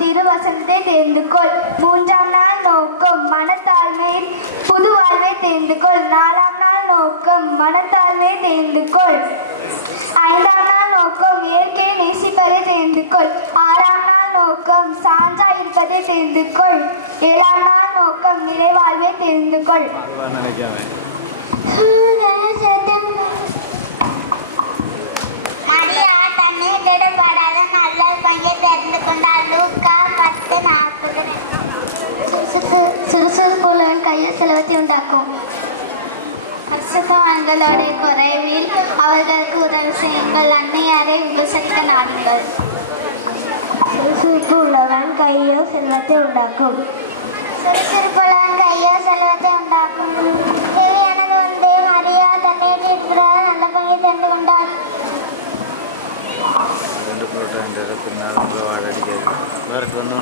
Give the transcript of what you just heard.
திருவசனத்தை தெரிந்து கொள். 3ஆம் நாள் நோக்கம் மனத்தாழ்மை புது வாழ்வை தெரிந்து கொள். 4ஆம் நாள் நோக்கம் மனத்தாழ்மை தெரிந்து கொள். 5ஆம் நாள் நோக்கம் இயற்கையை நேசிப்பதை தெரிந்து கொள். 6ஆம் நாள் நோக்கம் சான்றா இருப்பதை தெரிந்து கொள். 7ஆம் நாள் நோக்கம் நிறைவாழ்வை தெரிந்து கொள். மரியா தன்னை விடப்படாத நல்ல பங்கை தெரிந்து கொண்டார். லூக்கா 10:40. சுறுசுறுப்புள்ளவன் கையில் செல்வத்தை உண்டாக்கும். பரிசுத்தவான்களுடைய குறைவில் அவர்களுக்கு உதவி செய்யுங்கள். அன்னையாரை விமர்சிக்க நாடுங்கள். சுறுசுறுப்பு உள்ளவன் கையோ செல்வத்தை உண்டாக்கும். சுறுசுறுப்புள்ளவன் கையோ செல்வத்தை உண்டாக்கும். தேவையானது வந்து மரியா தன்னை விடப்படாத நல்ல பங்கை தெரிந்து கொண்டார். ரெண்டு புரோட்டா பின்னால் வாழ அடிக்காது வேறு ஒன்று